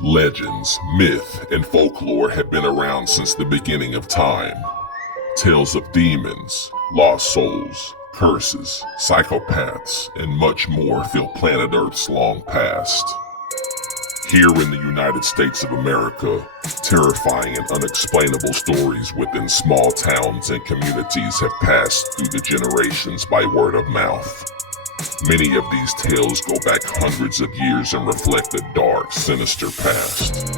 Legends, myth, and folklore have been around since the beginning of time. Tales of demons, lost souls, curses, psychopaths, and much more fill planet Earth's long past. Here in the United States of America, terrifying and unexplainable stories within small towns and communities have passed through the generations by word of mouth. Many of these tales go back hundreds of years and reflect a dark, sinister past.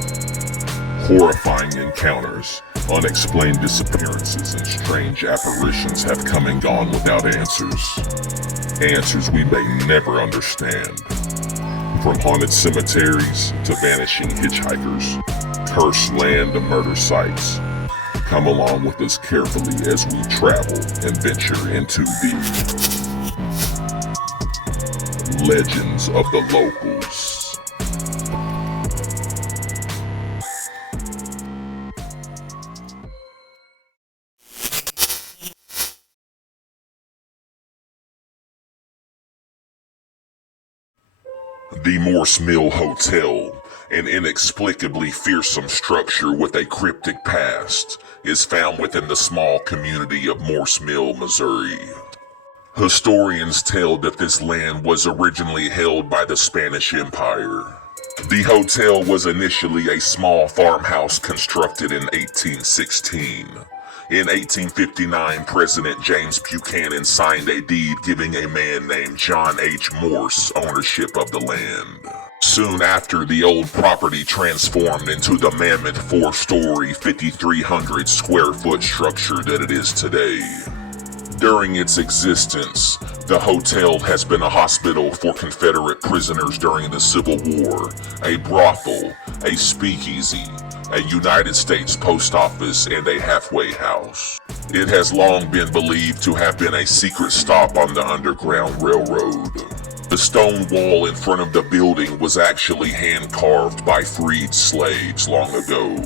Horrifying encounters, unexplained disappearances, and strange apparitions have come and gone without answers. Answers we may never understand. From haunted cemeteries to vanishing hitchhikers, cursed land to murder sites. Come along with us carefully as we travel and venture into the legends of the locals. The Morse Mill Hotel, an inexplicably fearsome structure with a cryptic past, is found within the small community of Morse Mill, Missouri. Historians tell that this land was originally held by the Spanish Empire. The hotel was initially a small farmhouse constructed in 1816. In 1859, President James Buchanan signed a deed giving a man named John H. Morse ownership of the land. Soon after, the old property transformed into the mammoth 4-story, 5,300 square foot structure that it is today. During its existence, the hotel has been a hospital for Confederate prisoners during the Civil War, a brothel, a speakeasy, a United States post office, and a halfway house. It has long been believed to have been a secret stop on the Underground Railroad. The stone wall in front of the building was actually hand-carved by freed slaves long ago.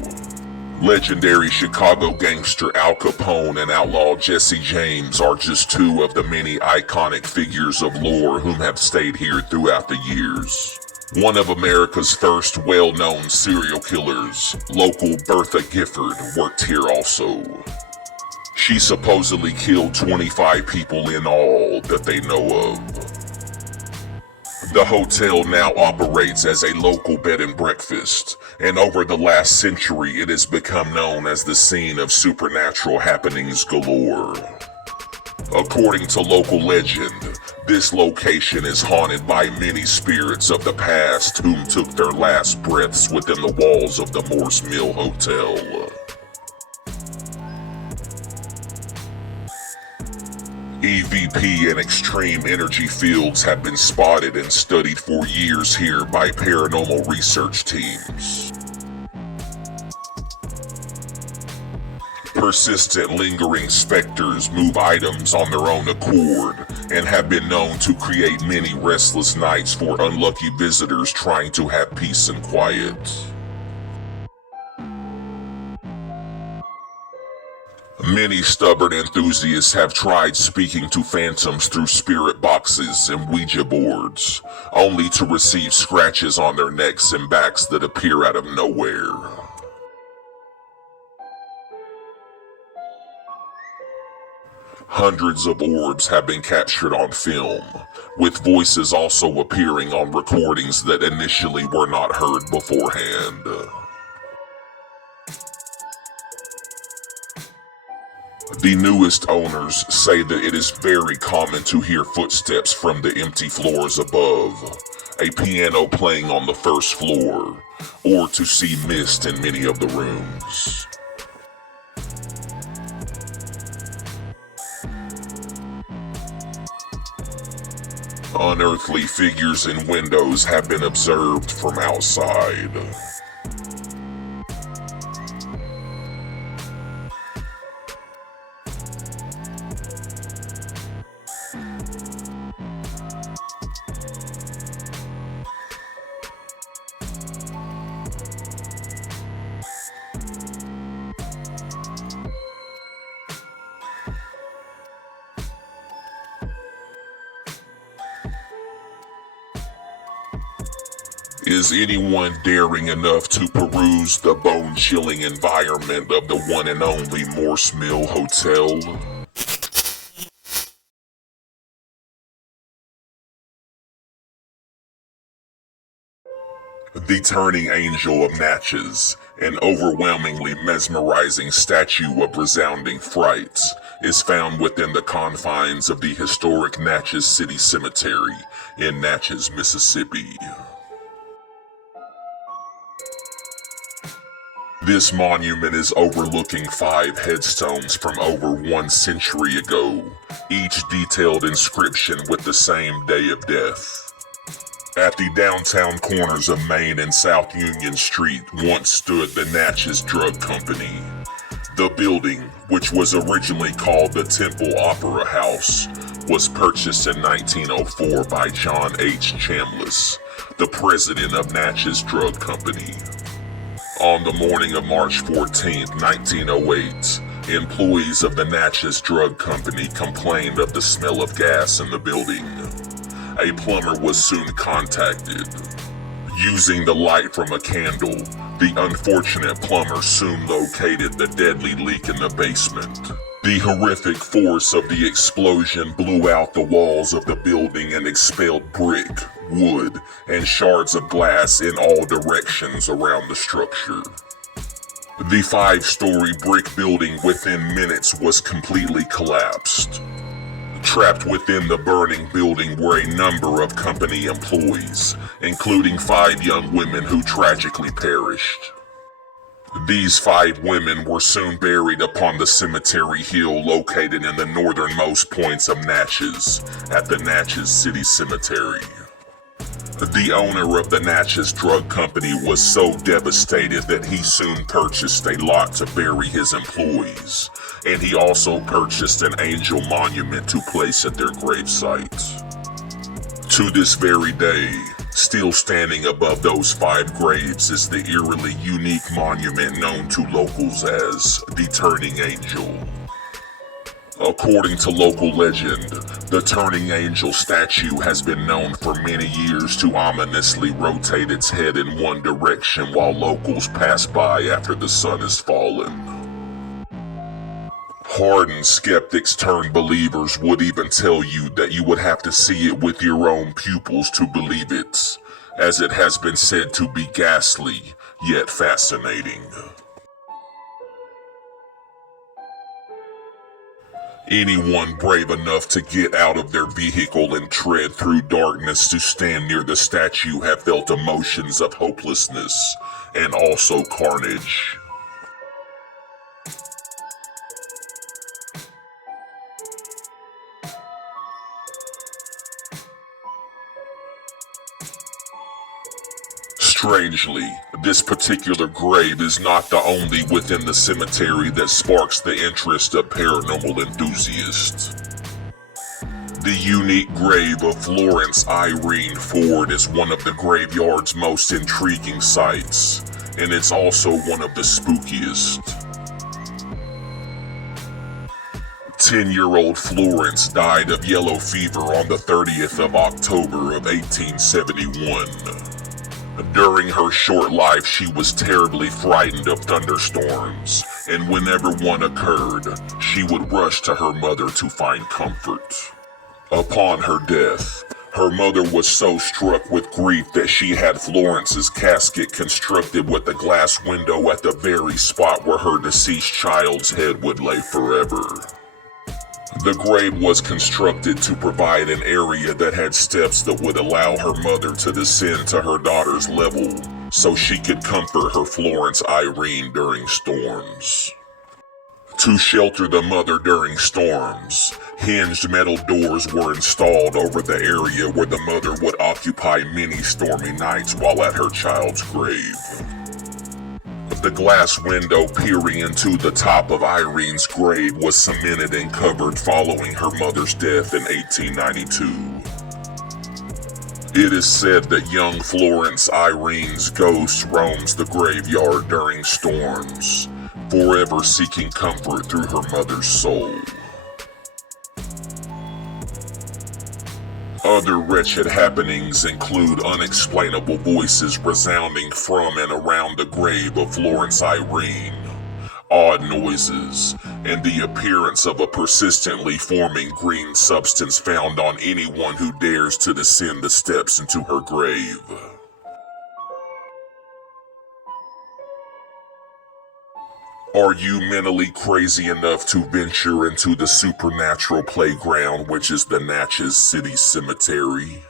Legendary Chicago gangster Al Capone and outlaw Jesse James are just two of the many iconic figures of lore whom have stayed here throughout the years. One of America's first well-known serial killers, local Bertha Gifford, worked here also. She supposedly killed 25 people in all that they know of. The hotel now operates as a local bed and breakfast, and over the last century it has become known as the scene of supernatural happenings galore. According to local legend, this location is haunted by many spirits of the past whom took their last breaths within the walls of the Morse Mill Hotel. EVP and extreme energy fields have been spotted and studied for years here by paranormal research teams. Persistent lingering specters move items on their own accord and have been known to create many restless nights for unlucky visitors trying to have peace and quiet. Many stubborn enthusiasts have tried speaking to phantoms through spirit boxes and Ouija boards, only to receive scratches on their necks and backs that appear out of nowhere. Hundreds of orbs have been captured on film, with voices also appearing on recordings that initially were not heard beforehand. The newest owners say that it is very common to hear footsteps from the empty floors above, a piano playing on the first floor, or to see mist in many of the rooms. Unearthly figures in windows have been observed from outside. Is anyone daring enough to peruse the bone-chilling environment of the one and only Morse Mill Hotel? The Turning Angel of Natchez, an overwhelmingly mesmerizing statue of resounding fright, is found within the confines of the historic Natchez City Cemetery in Natchez, Mississippi. This monument is overlooking 5 headstones from over 1 century ago, each detailed inscription with the same day of death. At the downtown corners of Main and South Union Street once stood the Natchez Drug Company. The building, which was originally called the Temple Opera House, was purchased in 1904 by John H. Chambliss, the president of Natchez Drug Company. On the morning of March 14, 1908, employees of the Natchez Drug Company complained of the smell of gas in the building. A plumber was soon contacted. Using the light from a candle, the unfortunate plumber soon located the deadly leak in the basement. The horrific force of the explosion blew out the walls of the building and expelled brick, wood, and shards of glass in all directions around the structure. The 5-story brick building within minutes was completely collapsed. Trapped within the burning building were a number of company employees, including 5 young women who tragically perished. These 5 women were soon buried upon the cemetery hill located in the northernmost points of Natchez, at the Natchez City Cemetery. The owner of the Natchez Drug Company was so devastated that he soon purchased a lot to bury his employees, and he also purchased an angel monument to place at their gravesite. To this very day, still standing above those 5 graves is the eerily unique monument known to locals as the Turning Angel. According to local legend, the Turning Angel statue has been known for many years to ominously rotate its head in one direction while locals pass by after the sun has fallen. Hardened skeptics turned believers would even tell you that you would have to see it with your own pupils to believe it, as it has been said to be ghastly, yet fascinating. Anyone brave enough to get out of their vehicle and tread through darkness to stand near the statue have felt emotions of hopelessness and also carnage. Strangely, this particular grave is not the only within the cemetery that sparks the interest of paranormal enthusiasts. The unique grave of Florence Irene Ford is one of the graveyard's most intriguing sights, and it's also one of the spookiest. 10-year-old Florence died of yellow fever on the 30th of October of 1871. During her short life, she was terribly frightened of thunderstorms, and whenever one occurred, she would rush to her mother to find comfort. Upon her death, her mother was so struck with grief that she had Florence's casket constructed with a glass window at the very spot where her deceased child's head would lay forever. The grave was constructed to provide an area that had steps that would allow her mother to descend to her daughter's level, so she could comfort her Florence Irene during storms. To shelter the mother during storms, hinged metal doors were installed over the area where the mother would occupy many stormy nights while at her child's grave. The glass window peering into the top of Irene's grave was cemented and covered following her mother's death in 1892. It is said that young Florence Irene's ghost roams the graveyard during storms, forever seeking comfort through her mother's soul. Other wretched happenings include unexplainable voices resounding from and around the grave of Florence Irene, odd noises, and the appearance of a persistently forming green substance found on anyone who dares to descend the steps into her grave. Are you mentally crazy enough to venture into the supernatural playground, which is the Natchez City Cemetery?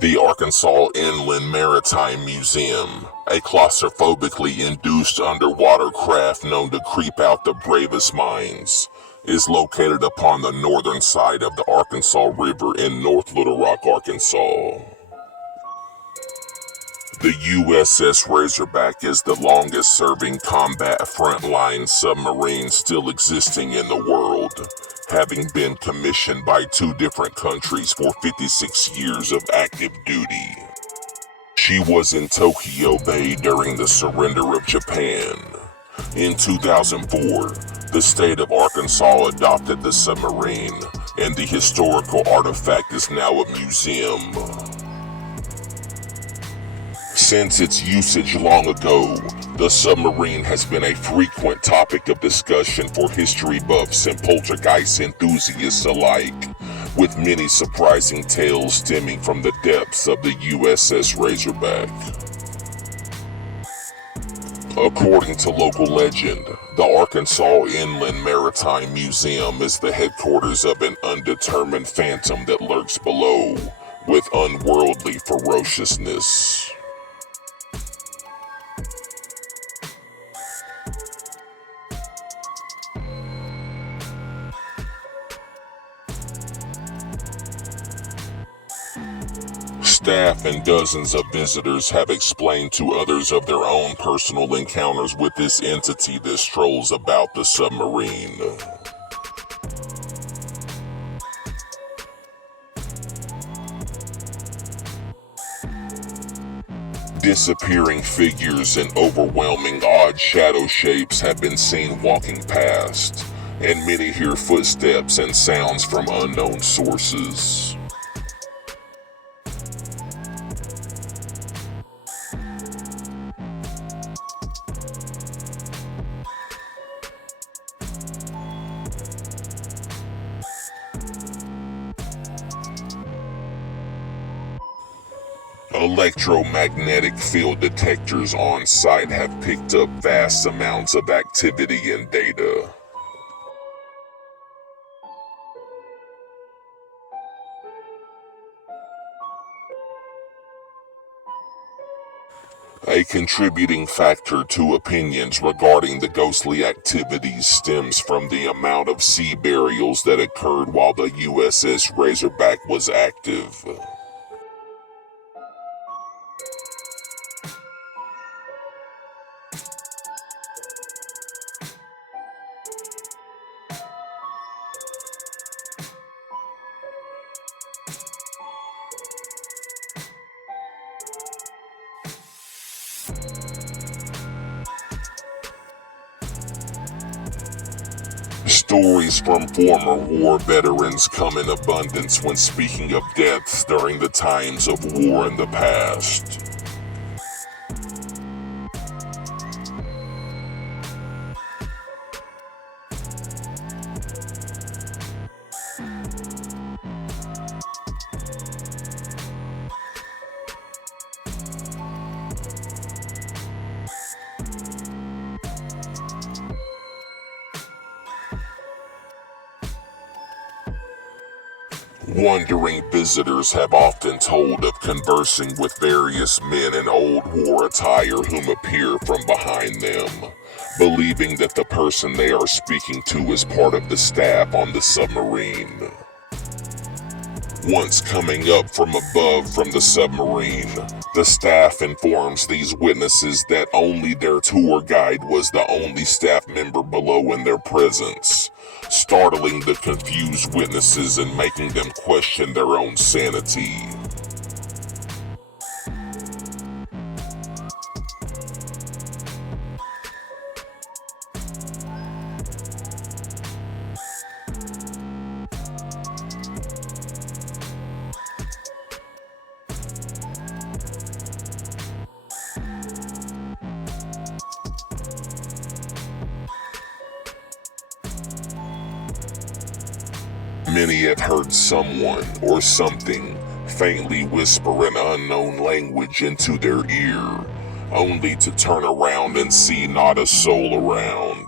The Arkansas Inland Maritime Museum, a claustrophobically induced underwater craft known to creep out the bravest minds, is located upon the northern side of the Arkansas River in North Little Rock, Arkansas. The USS Razorback is the longest-serving combat frontline submarine still existing in the world, having been commissioned by 2 different countries for 56 years of active duty. She was in Tokyo Bay during the surrender of Japan. In 2004, the state of Arkansas adopted the submarine, and the historical artifact is now a museum. Since its usage long ago, the submarine has been a frequent topic of discussion for history buffs and poltergeist enthusiasts alike, with many surprising tales stemming from the depths of the USS Razorback. According to local legend, the Arkansas Inland Maritime Museum is the headquarters of an undetermined phantom that lurks below, with unworldly ferociousness. Staff and dozens of visitors have explained to others of their own personal encounters with this entity that strolls about the submarine. Disappearing figures and overwhelming odd shadow shapes have been seen walking past, and many hear footsteps and sounds from unknown sources. Electromagnetic field detectors on site have picked up vast amounts of activity and data. A contributing factor to opinions regarding the ghostly activities stems from the amount of sea burials that occurred while the USS Razorback was active. Stories from former war veterans come in abundance when speaking of deaths during the times of war in the past. Wandering visitors have often told of conversing with various men in old war attire whom appear from behind them, believing that the person they are speaking to is part of the staff on the submarine. Once coming up from above from the submarine, the staff informs these witnesses that only their tour guide was the only staff member below in their presence, startling the confused witnesses and making them question their own sanity. Many have heard someone or something faintly whisper an unknown language into their ear, only to turn around and see not a soul around.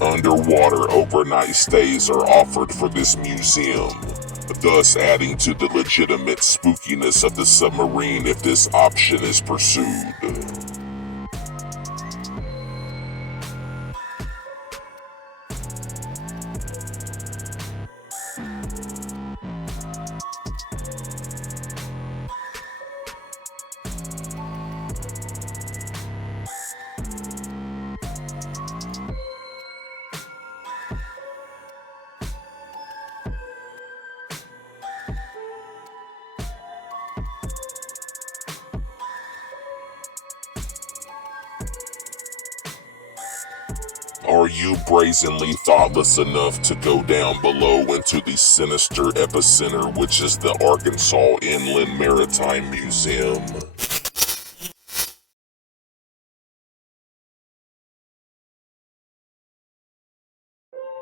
Underwater overnight stays are offered for this museum, thus adding to the legitimate spookiness of the submarine if this option is pursued. Are you brazenly thoughtless enough to go down below into the sinister epicenter, which is the Arkansas Inland Maritime Museum?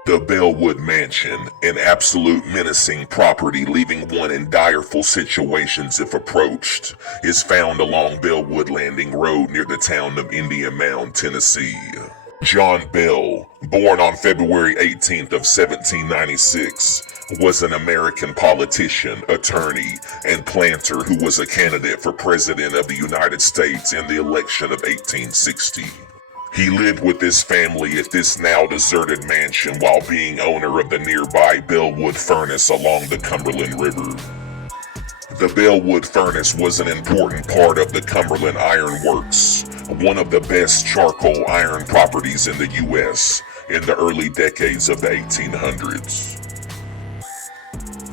The Bellwood Mansion, an absolute menacing property leaving one in direful situations if approached, is found along Bellwood Landing Road near the town of Indian Mound, Tennessee. John Bell, born on February 18th of 1796, was an American politician, attorney, and planter who was a candidate for President of the United States in the election of 1860. He lived with his family at this now deserted mansion while being owner of the nearby Bellwood Furnace along the Cumberland River. The Bellwood Furnace was an important part of the Cumberland Iron Works, one of the best charcoal iron properties in the U.S. in the early decades of the 1800s.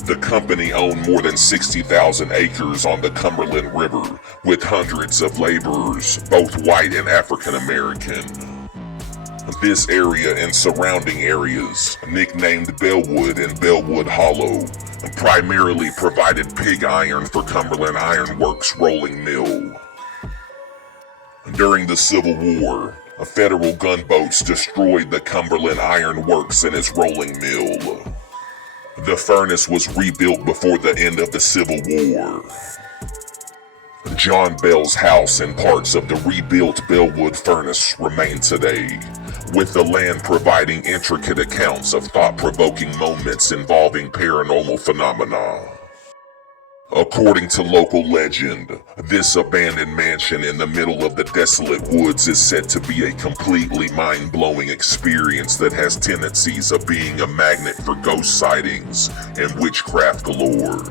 The company owned more than 60,000 acres on the Cumberland River, with hundreds of laborers, both white and African American. This area and surrounding areas, nicknamed Bellwood and Bellwood Hollow, primarily provided pig iron for Cumberland Iron Works rolling mill. During the Civil War, federal gunboats destroyed the Cumberland Iron Works and its rolling mill. The furnace was rebuilt before the end of the Civil War. John Bell's house and parts of the rebuilt Bellwood furnace remain today, with the land providing intricate accounts of thought-provoking moments involving paranormal phenomena. According to local legend, this abandoned mansion in the middle of the desolate woods is said to be a completely mind-blowing experience that has tendencies of being a magnet for ghost sightings and witchcraft galore.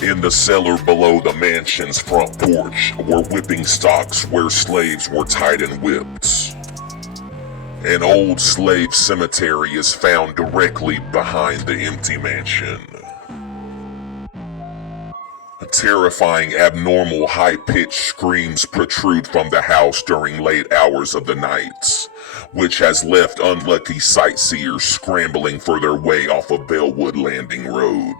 In the cellar below the mansion's front porch were whipping stocks where slaves were tied and whipped. An old slave cemetery is found directly behind the empty mansion. Terrifying, abnormal, high-pitched screams protrude from the house during late hours of the night, which has left unlucky sightseers scrambling for their way off of Bellwood Landing Road.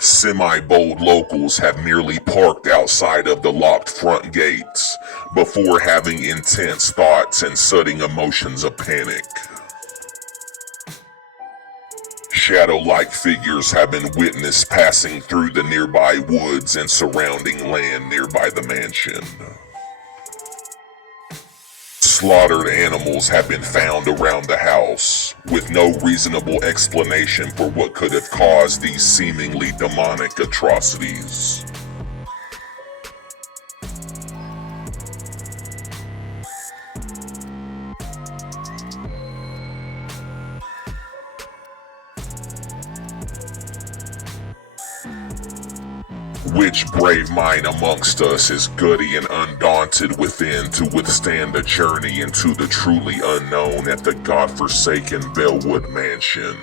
Semi-bold locals have merely parked outside of the locked front gates before having intense thoughts and sudden emotions of panic. Shadow-like figures have been witnessed passing through the nearby woods and surrounding land nearby the mansion. Slaughtered animals have been found around the house, with no reasonable explanation for what could have caused these seemingly demonic atrocities. Which brave mind amongst us is gutty and undaunted within to withstand a journey into the truly unknown at the godforsaken BELLWOOD mansion?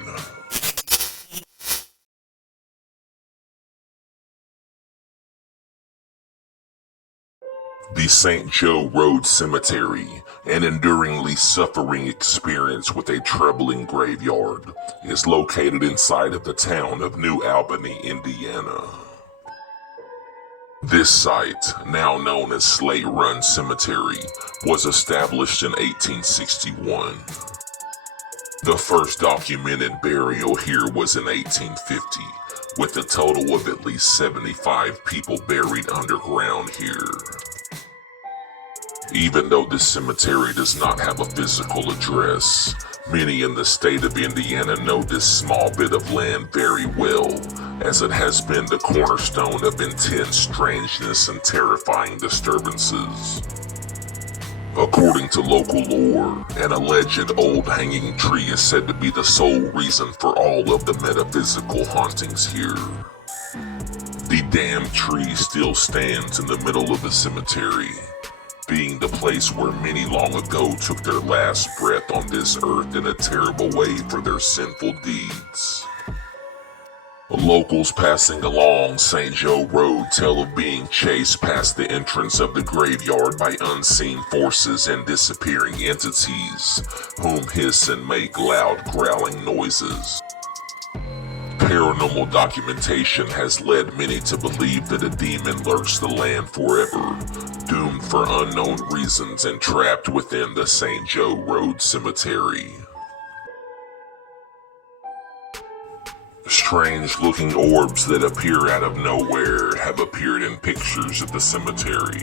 The St. Joe Road Cemetery, an enduringly suffering experience with a troubling graveyard, is located inside of the town of New Albany, Indiana. This site, now known as Slate Run Cemetery, was established in 1861. The first documented burial here was in 1850, with a total of at least 75 people buried underground here. Even though this cemetery does not have a physical address, many in the state of Indiana know this small bit of land very well, as it has been the cornerstone of intense strangeness and terrifying disturbances. According to local lore, an alleged old hanging tree is said to be the sole reason for all of the metaphysical hauntings here. The damned tree still stands in the middle of the cemetery, being the place where many long ago took their last breath on this earth in a terrible way for their sinful deeds. Locals passing along St. Joe Road tell of being chased past the entrance of the graveyard by unseen forces and disappearing entities, whom hiss and make loud growling noises. Paranormal documentation has led many to believe that a demon lurks the land forever, doomed for unknown reasons and trapped within the St. Joe Road Cemetery. Strange-looking orbs that appear out of nowhere have appeared in pictures at the cemetery.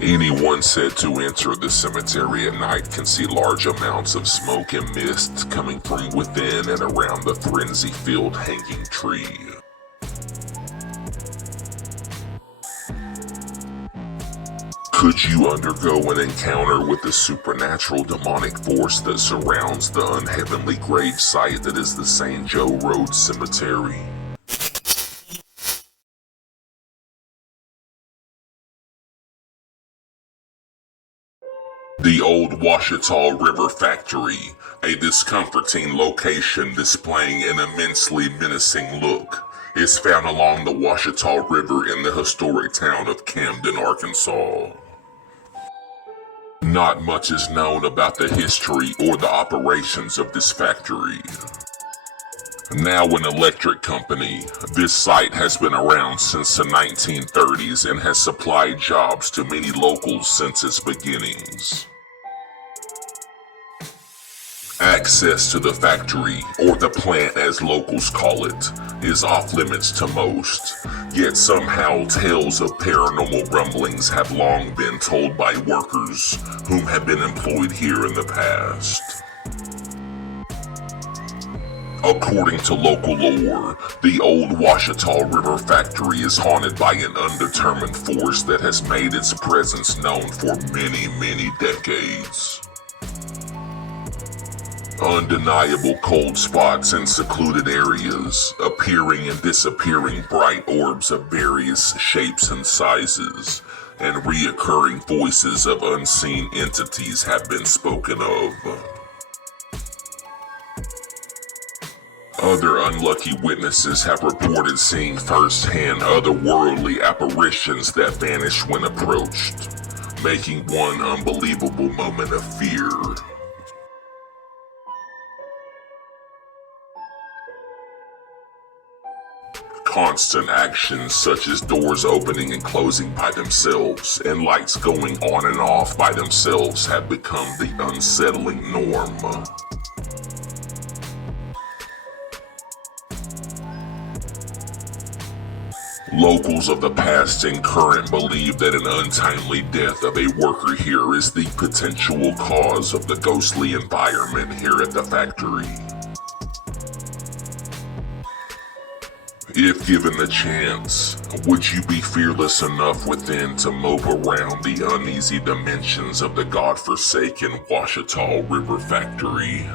Anyone said to enter the cemetery at night can see large amounts of smoke and mist coming from within and around the frenzy-filled hanging tree. Could you undergo an encounter with the supernatural demonic force that surrounds the unheavenly grave site that is the St. Joe Road Cemetery? The old Ouachita River Factory, a discomforting location displaying an immensely menacing look, is found along the Ouachita River in the historic town of Camden, Arkansas. Not much is known about the history or the operations of this factory. Now an electric company, this site has been around since the 1930s and has supplied jobs to many locals since its beginnings. Access to the factory, or the plant as locals call it, is off limits to most, yet somehow tales of paranormal rumblings have long been told by workers whom have been employed here in the past. According to local lore, the old Ouachita River Factory is haunted by an undetermined force that has made its presence known for many, many decades. Undeniable cold spots in secluded areas, appearing and disappearing bright orbs of various shapes and sizes, and reoccurring voices of unseen entities have been spoken of. Other unlucky witnesses have reported seeing firsthand otherworldly apparitions that vanish when approached, making one unbelievable moment of fear. Constant actions such as doors opening and closing by themselves and lights going on and off by themselves have become the unsettling norm. Locals of the past and current believe that an untimely death of a worker here is the potential cause of the ghostly environment here at the factory. If given the chance, would you be fearless enough within to mope around the uneasy dimensions of the godforsaken OUACHITA River Factory?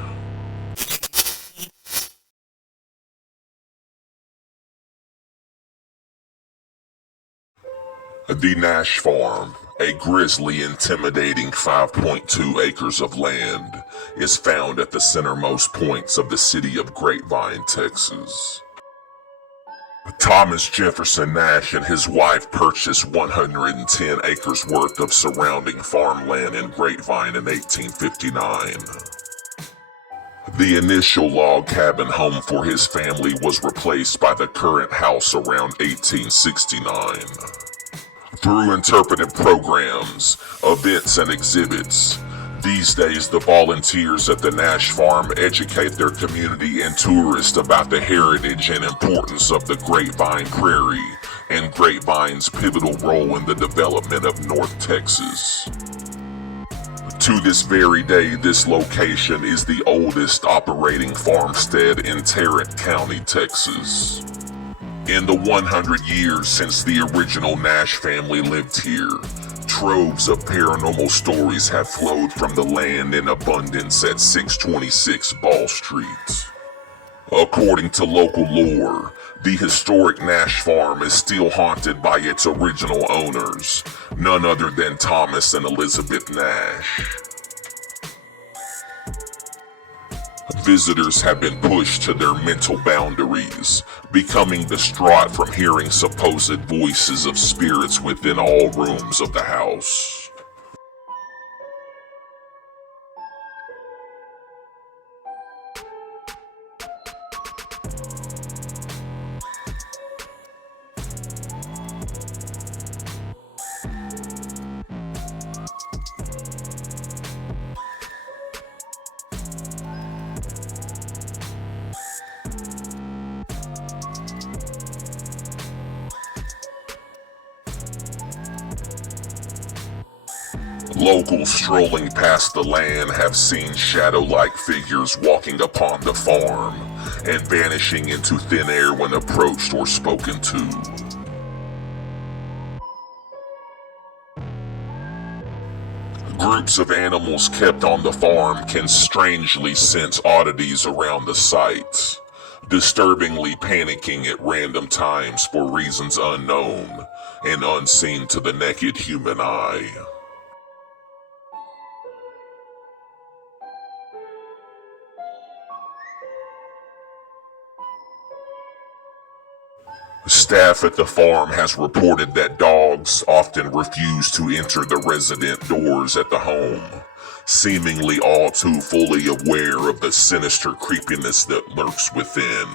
The Nash Farm, a grisly, intimidating 5.2 acres of land, is found at the centermost points of the city of Grapevine, Texas. Thomas Jefferson Nash and his wife purchased 110 acres worth of surrounding farmland in Grapevine in 1859. The initial log cabin home for his family was replaced by the current house around 1869. Through interpretive programs, events, and exhibits, these days the volunteers at the Nash Farm educate their community and tourists about the heritage and importance of the Grapevine Prairie and Grapevine's pivotal role in the development of North Texas. To this very day, this location is the oldest operating farmstead in Tarrant County, Texas. In the 100 years since the original Nash family lived here, troves of paranormal stories have flowed from the land in abundance at 626 Ball Street. According to local lore, the historic Nash Farm is still haunted by its original owners, none other than Thomas and Elizabeth Nash. Visitors have been pushed to their mental boundaries, becoming distraught from hearing supposed voices of spirits within all rooms of the house. Locals strolling past the land have seen shadow-like figures walking upon the farm and vanishing into thin air when approached or spoken to. Groups of animals kept on the farm can strangely sense oddities around the site, disturbingly panicking at random times for reasons unknown and unseen to the naked human eye. Staff at the farm has reported that dogs often refuse to enter the resident doors at the home, seemingly all too fully aware of the sinister creepiness that lurks within.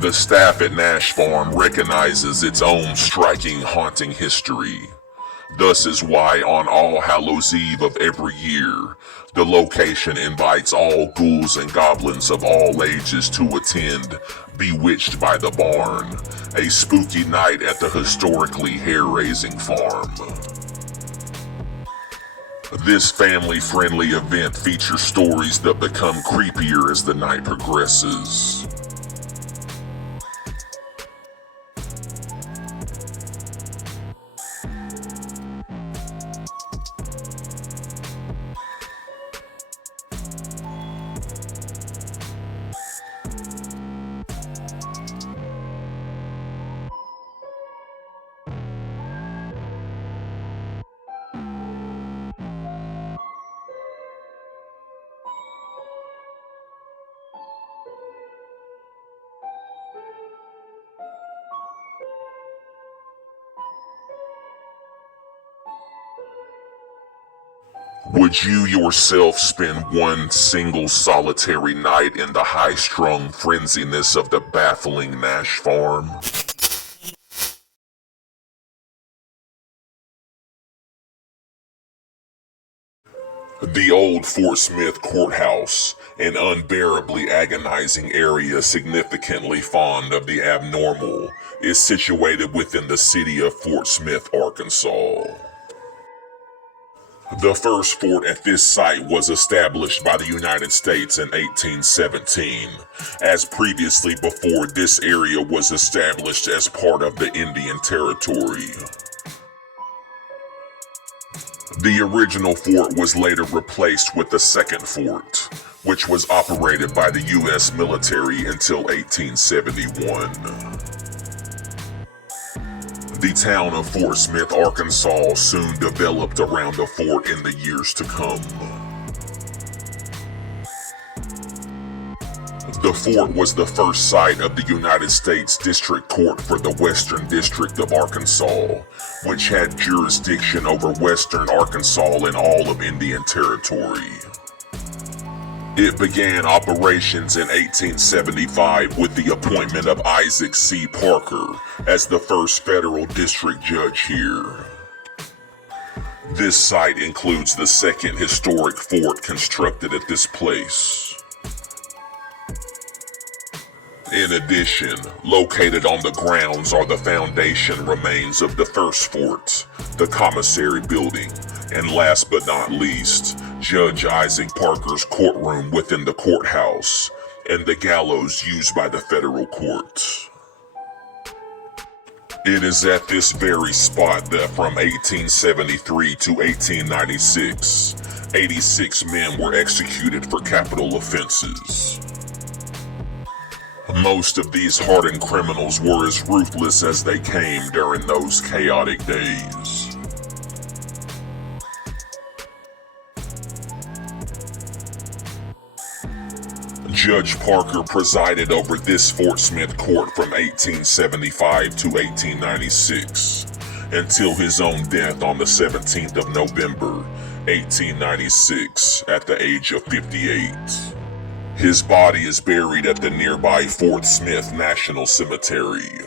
The staff at Nash Farm recognizes its own striking, haunting history. Thus is why on All Hallows Eve of every year, the location invites all ghouls and goblins of all ages to attend Bewitched by the Barn, a spooky night at the historically hair-raising farm. This family-friendly event features stories that become creepier as the night progresses. Would you yourself spend one single solitary night in the high-strung frenziness of the baffling Nash farm? The old Fort Smith courthouse, an unbearably agonizing area significantly fond of the abnormal, is situated within the city of Fort Smith, Arkansas. The first fort at this site was established by the United States in 1817, as previously before this area was established as part of the Indian Territory. The original fort was later replaced with the second fort, which was operated by the U.S. military until 1871. The town of Fort Smith, Arkansas soon developed around the fort in the years to come. The fort was the first site of the United States District Court for the Western District of Arkansas, which had jurisdiction over western Arkansas and all of Indian Territory. It began operations in 1875 with the appointment of Isaac C. Parker as the first federal district judge here. This site includes the second historic fort constructed at this place. In addition, located on the grounds are the foundation remains of the first fort, the commissary building, and last but not least, Judge Isaac Parker's courtroom within the courthouse, and the gallows used by the federal court. It is at this very spot that from 1873 to 1896, 86 men were executed for capital offenses. Most of these hardened criminals were as ruthless as they came during those chaotic days. Judge Parker presided over this Fort Smith court from 1875 to 1896, until his own death on the 17th of November, 1896, at the age of 58. His body is buried at the nearby Fort Smith National Cemetery.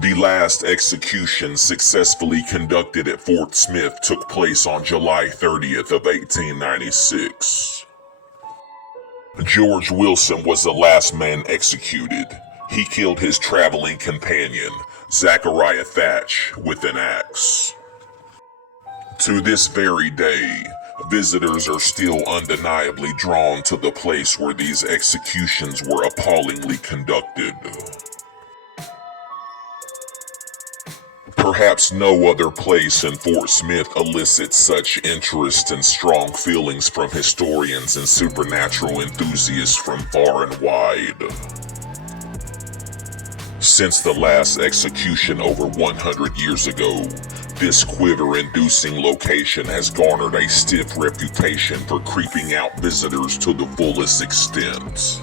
The last execution successfully conducted at Fort Smith took place on July 30th of 1896. George Wilson was the last man executed. He killed his traveling companion, Zachariah Thatch, with an axe. To this very day, visitors are still undeniably drawn to the place where these executions were appallingly conducted. Perhaps no other place in Fort Smith elicits such interest and strong feelings from historians and supernatural enthusiasts from far and wide. Since the last execution over 100 years ago, this quiver-inducing location has garnered a stiff reputation for creeping out visitors to the fullest extent.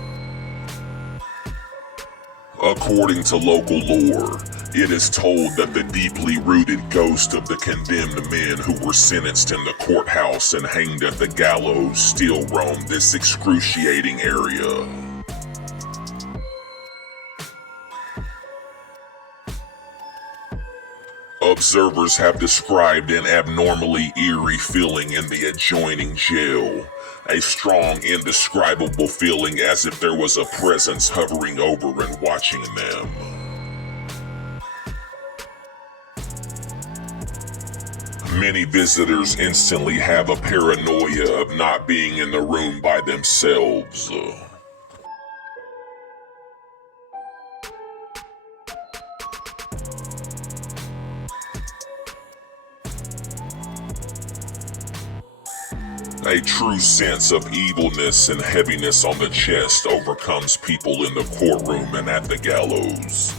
According to local lore, it is told that the deeply rooted ghost of the condemned men who were sentenced in the courthouse and hanged at the gallows still roam this excruciating area. Observers have described an abnormally eerie feeling in the adjoining jail, a strong, indescribable feeling as if there was a presence hovering over and watching them. Many visitors instantly have a paranoia of not being in the room by themselves. A true sense of evilness and heaviness on the chest overcomes people in the courtroom and at the gallows.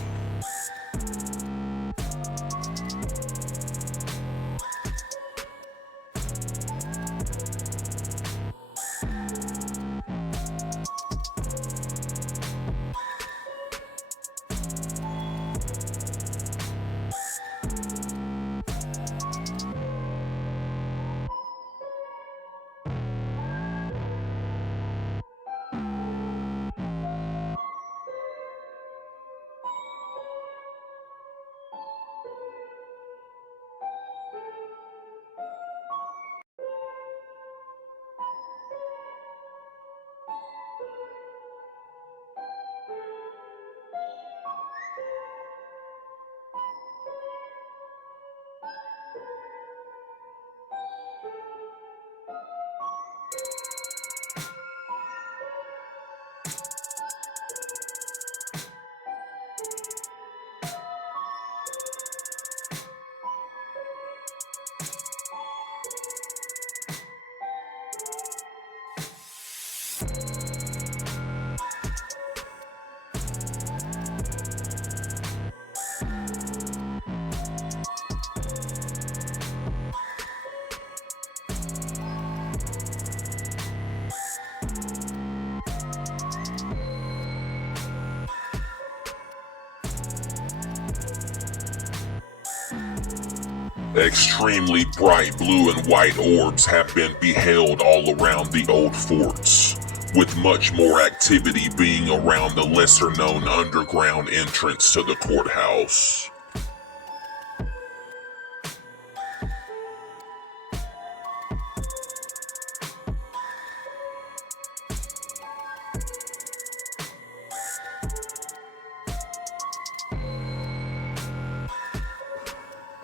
Extremely bright blue and white orbs have been beheld all around the old forts, with much more activity being around the lesser-known underground entrance to the courthouse.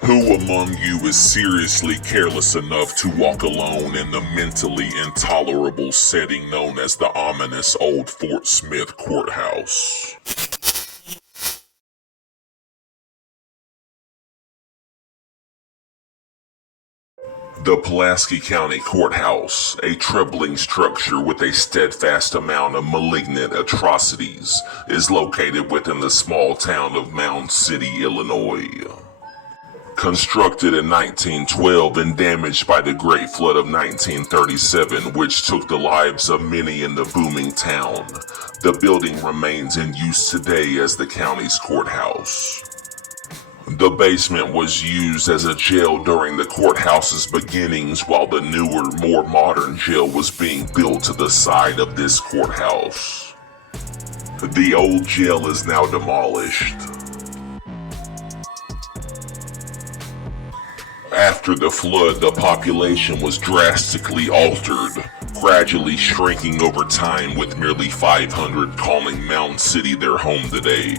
Who among you is seriously careless enough to walk alone in the mentally intolerable setting known as the ominous old Fort Smith Courthouse? The Pulaski County Courthouse, a troubling structure with a steadfast amount of malignant atrocities, is located within the small town of Mound City, Illinois. Constructed in 1912 and damaged by the Great Flood of 1937, which took the lives of many in the booming town, the building remains in use today as the county's courthouse. The basement was used as a jail during the courthouse's beginnings, while the newer, more modern jail was being built to the side of this courthouse. The old jail is now demolished. After the flood, the population was drastically altered, gradually shrinking over time, with merely 500 calling Mound City their home today.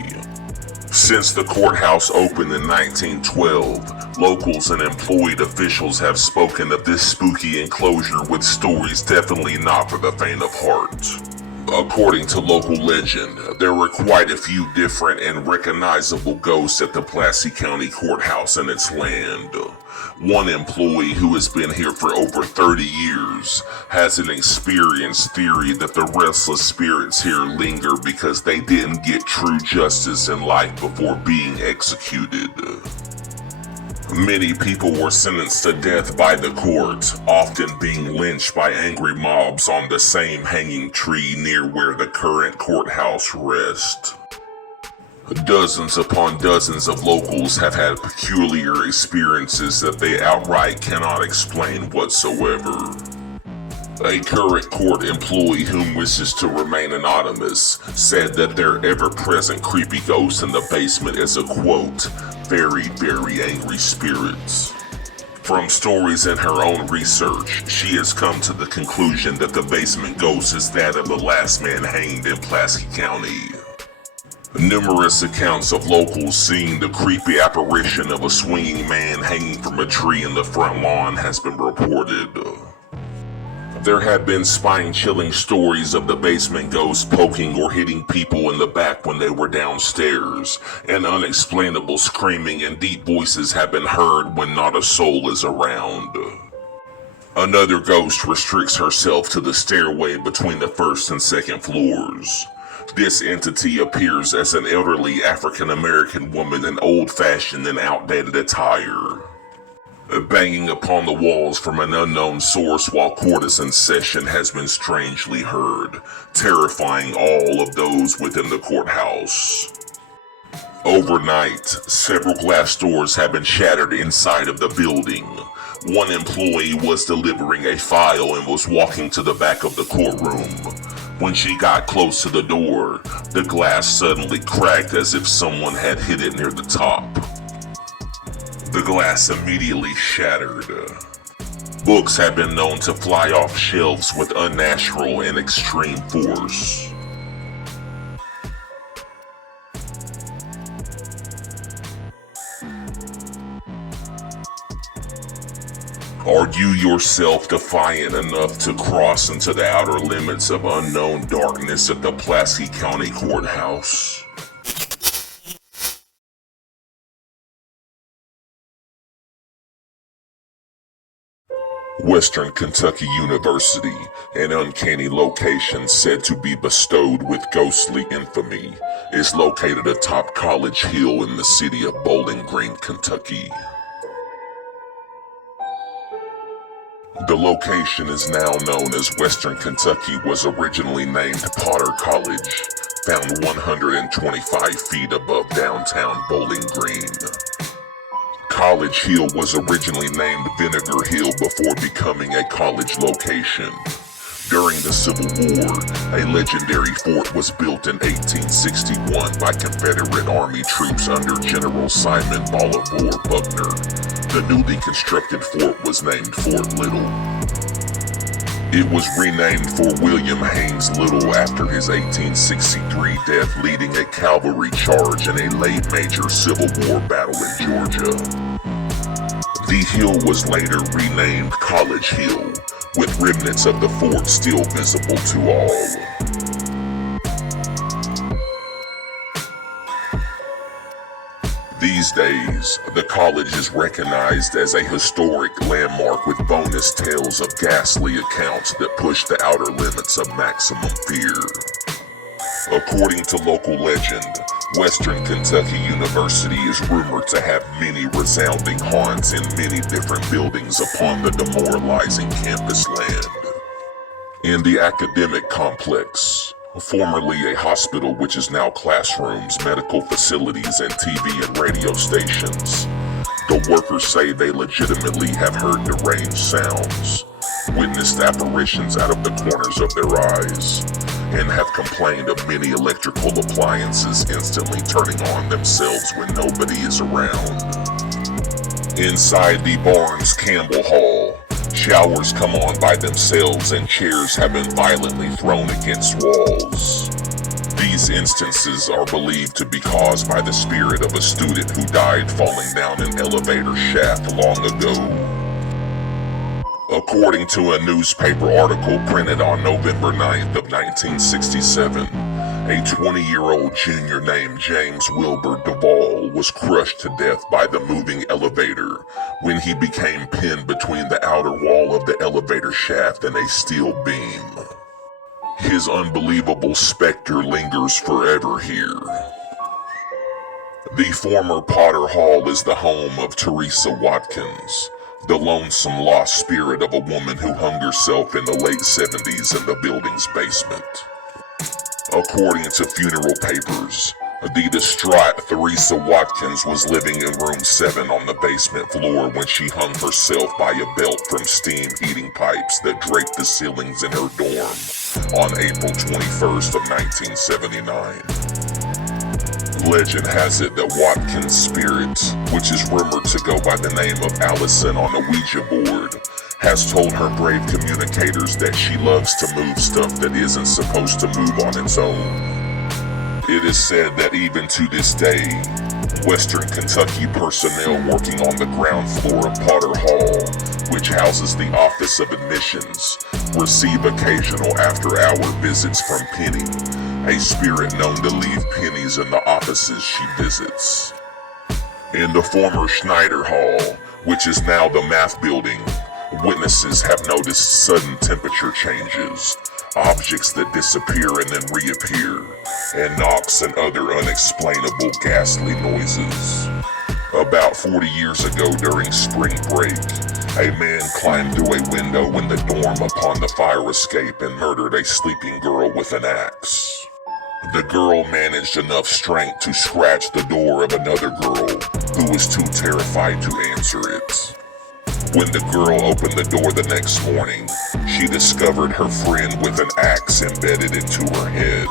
Since the courthouse opened in 1912, locals and employed officials have spoken of this spooky enclosure with stories definitely not for the faint of heart. According to local legend, there were quite a few different and recognizable ghosts at the Pulaski County Courthouse and its land. One employee who has been here for over 30 years has an experienced theory that the restless spirits here linger because they didn't get true justice in life before being executed. Many people were sentenced to death by the court, often being lynched by angry mobs on the same hanging tree near where the current courthouse rests. Dozens upon dozens of locals have had peculiar experiences that they outright cannot explain whatsoever. A current court employee whom wishes to remain anonymous said that their ever-present creepy ghost in the basement is a, quote, very, very angry spirits. From stories in her own research, she has come to the conclusion that the basement ghost is that of the last man hanged in Pulaski County. Numerous accounts of locals seeing the creepy apparition of a swinging man hanging from a tree in the front lawn has been reported. There have been spine-chilling stories of the basement ghost poking or hitting people in the back when they were downstairs, and unexplainable screaming and deep voices have been heard when not a soul is around. Another ghost restricts herself to the stairway between the first and second floors. This entity appears as an elderly African-American woman in old-fashioned and outdated attire. Banging upon the walls from an unknown source while court is in session has been strangely heard, terrifying all of those within the courthouse. Overnight, several glass doors have been shattered inside of the building. One employee was delivering a file and was walking to the back of the courtroom. When she got close to the door, the glass suddenly cracked as if someone had hit it near the top. The glass immediately shattered. Books have been known to fly off shelves with unnatural and extreme force. Are you yourself defiant enough to cross into the outer limits of unknown darkness at the Pulaski County Courthouse? Western Kentucky University, an uncanny location said to be bestowed with ghostly infamy, is located atop College Hill in the city of Bowling Green, Kentucky. The location is now known as Western Kentucky was originally named Potter College, found 125 feet above downtown Bowling Green. College Hill was originally named Vinegar Hill before becoming a college location. During the Civil War, a legendary fort was built in 1861 by Confederate Army troops under General Simon Bolivar Buckner. The newly constructed fort was named Fort Little. It was renamed for William Haynes Little after his 1863 death leading a cavalry charge in a late major Civil War battle in Georgia. The hill was later renamed College Hill, with remnants of the fort still visible to all. These days, the college is recognized as a historic landmark with bonus tales of ghastly accounts that push the outer limits of maximum fear. According to local legend, Western Kentucky University is rumored to have many resounding haunts in many different buildings upon the demoralizing campus land. In the academic complex, formerly a hospital which is now classrooms, medical facilities, and TV and radio stations, the workers say they legitimately have heard deranged sounds, witnessed apparitions out of the corners of their eyes, and have complained of many electrical appliances instantly turning on themselves when nobody is around. Inside the Barnes Campbell Hall, showers come on by themselves and chairs have been violently thrown against walls. These instances are believed to be caused by the spirit of a student who died falling down an elevator shaft long ago. According to a newspaper article printed on November 9th of 1967, a 20-year-old junior named James Wilbur Duvall was crushed to death by the moving elevator when he became pinned between the outer wall of the elevator shaft and a steel beam. His unbelievable specter lingers forever here. The former Potter Hall is the home of Teresa Watkins, the lonesome lost spirit of a woman who hung herself in the late 70s in the building's basement. According to funeral papers, the distraught Teresa Watkins was living in room 7 on the basement floor when she hung herself by a belt from steam heating pipes that draped the ceilings in her dorm on April 21st of 1979. Legend has it that Watkins' spirit, which is rumored to go by the name of Allison on a Ouija board, has told her brave communicators that she loves to move stuff that isn't supposed to move on its own. It is said that even to this day, Western Kentucky personnel working on the ground floor of Potter Hall, which houses the Office of Admissions, receive occasional after-hour visits from Penny, a spirit known to leave pennies in the offices she visits. In the former Schneider Hall, which is now the math building, witnesses have noticed sudden temperature changes, objects that disappear and then reappear, and knocks and other unexplainable ghastly noises. About 40 years ago during spring break, a man climbed through a window in the dorm upon the fire escape and murdered a sleeping girl with an axe. The girl managed enough strength to scratch the door of another girl who was too terrified to answer it. When the girl opened the door the next morning, she discovered her friend with an axe embedded into her head.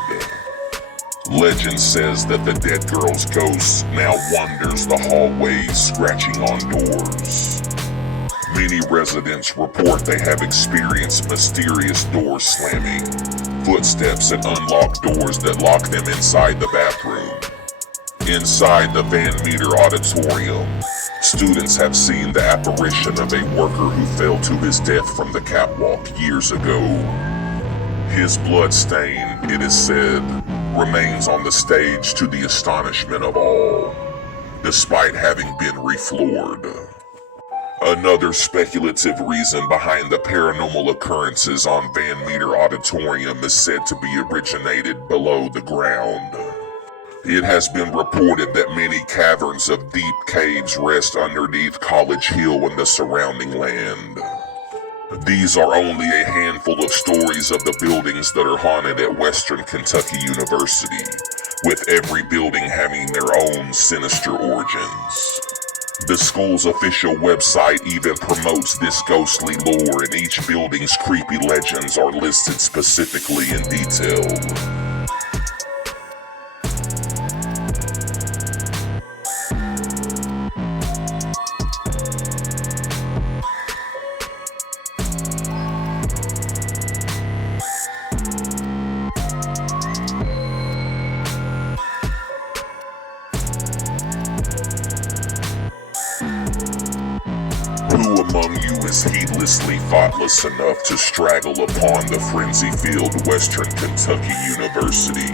Legend says that the dead girl's ghost now wanders the hallways, scratching on doors. Many residents report they have experienced mysterious doors slamming, footsteps and unlocked doors that lock them inside the bathroom. Inside the Van Meter Auditorium, students have seen the apparition of a worker who fell to his death from the catwalk years ago. His blood stain, it is said, remains on the stage to the astonishment of all, despite having been refloored. Another speculative reason behind the paranormal occurrences on Van Meter Auditorium is said to be originated below the ground. It has been reported that many caverns of deep caves rest underneath College Hill and the surrounding land. These are only a handful of stories of the buildings that are haunted at Western Kentucky University, with every building having their own sinister origins. The school's official website even promotes this ghostly lore, and each building's creepy legends are listed specifically in detail. Who among you is heedlessly thoughtless enough to straggle upon the frenzy-filled Western Kentucky University?